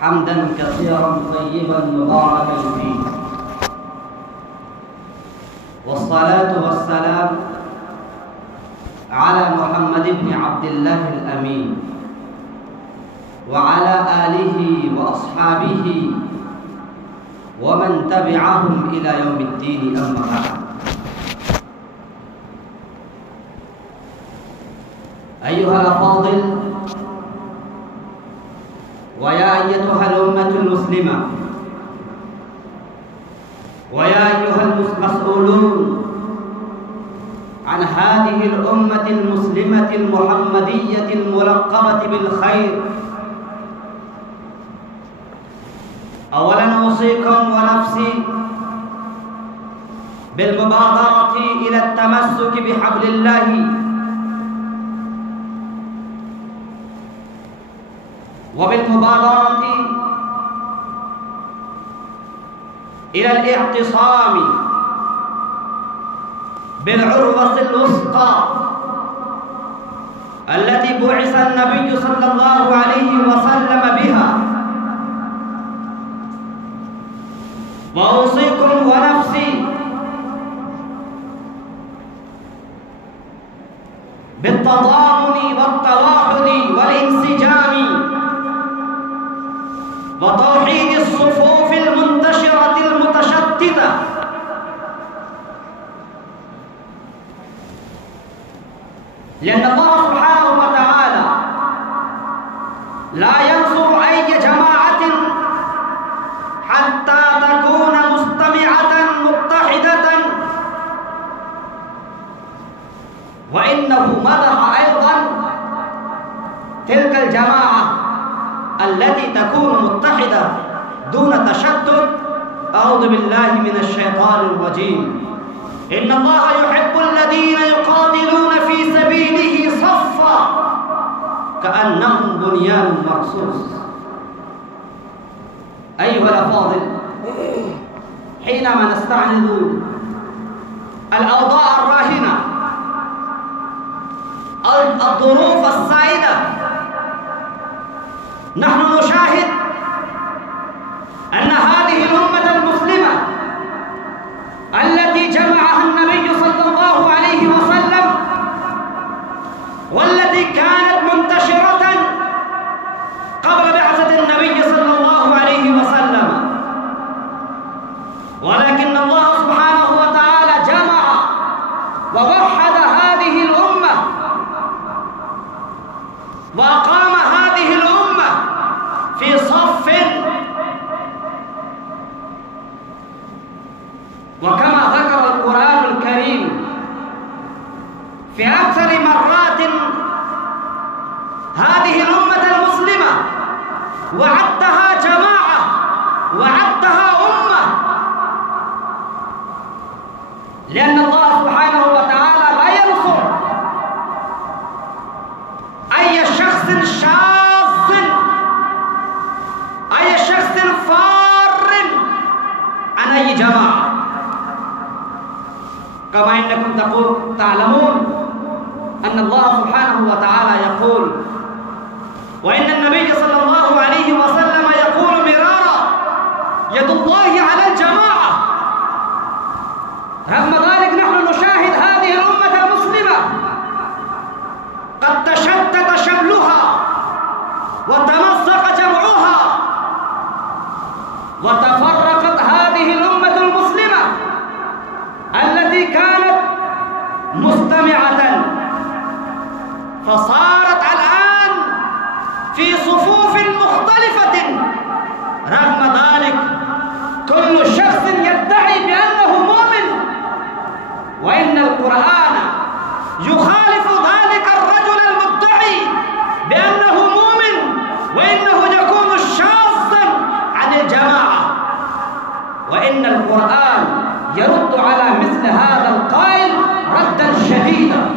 حمدا كثيرا طيبا مباركا فيه، والصلاة والسلام على محمد بن عبد الله الأمين وعلى آله وأصحابه ومن تبعهم إلى يوم الدين، أما بعد. أيها الأفاضل، ويا أيتها الأمة المسلمة، ويا أيها المسؤولون عن هذه الأمة المسلمة المحمدية الملقبة بالخير، أولا أوصيكم ونفسي بالمبادرة إلى التمسك بحبل الله وبالمبادرة إلى الاعتصام بالعروة الوثقى التي بعث النبي صلى الله عليه وسلم بها، وأوصيكم ونفسي بالتضامن والتوحد والانسجام وتوحيد الصفوف المنتشرة المتشتتة، لأن الله سبحانه وتعالى لا ينصر أي جماعة حتى تكون مجتمعة متحدة، وإنه مدح أيضا تلك الجماعة التي تكون متحدة دون تشتت. أعوذ بالله من الشيطان الرجيم. إن الله يحب الذين يقاتلون في سبيله صفا كأنهم بنيان مرصوص. أيها الأفاضل، حينما نستعرض الأوضاع الراهنة، الظروف السائدة، نحن نشاهد أن هذه الأمة المسلمة التي جمعها النبي صلى الله عليه وسلم، والتي كانت منتشرة قبل بعثة النبي صلى الله عليه وسلم، ولكن الله سبحانه وتعالى جمع ووحد هذه الأمة وأقام هذه الأمة في صف، وكما ذكر القرآن الكريم في أكثر مرات هذه الأمة المسلمة وعدها جماعة وعدها أمة، لأن الله سبحانه وتعالى لا ينصر أي شخص شاذ، أي شخص فار عن أي جماعة، كما إنكم تعلمون أن الله سبحانه وتعالى يقول: وإن النبي صلى الله عليه وسلم يقول مرارا: يد الله على الجماعة. رغم ذلك نحن نشاهد هذه الأمة المسلمة قد تشتت شملها وتمزق جمعها، وتفرقت هذه الأمة المسلمة التي كانت مجتمعة، فصارت الآن في صفوف مختلفة. رغم ذلك كل شخص يدعي بأنه مؤمن، وإن القرآن يخالف ذلك الرجل المدعي بأنه مؤمن، وإنه يكون شاذا عن الجماعة، وإن القرآن يرد على مثل هذا القائل ردا شديدا.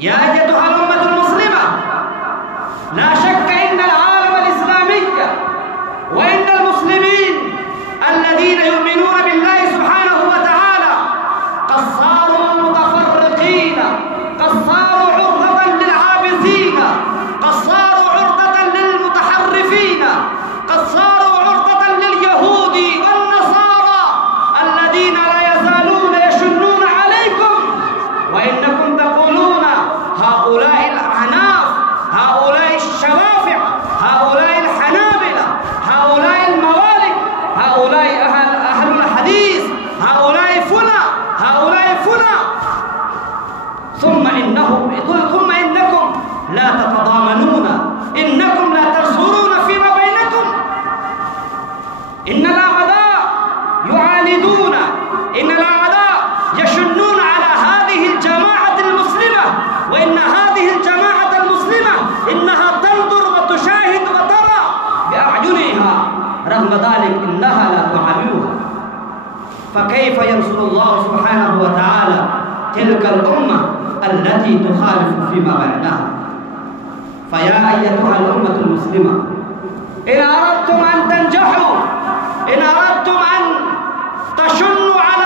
يا أيتها الأمة المسلمة، لا شك إن العالم الإسلامي وإن المسلمين الذين يؤمنون بالله سبحانه وتعالى قد صاروا متفرقين، قد صاروا عرضة للعابثين، قد صاروا عرضة لل الله سبحانه وتعالى تلك الأمة التي تخالف فيما بعدها. فيا أيتها الأمة المسلمة، إن أردتم أن تنجحوا، إن أردتم أن تشنوا على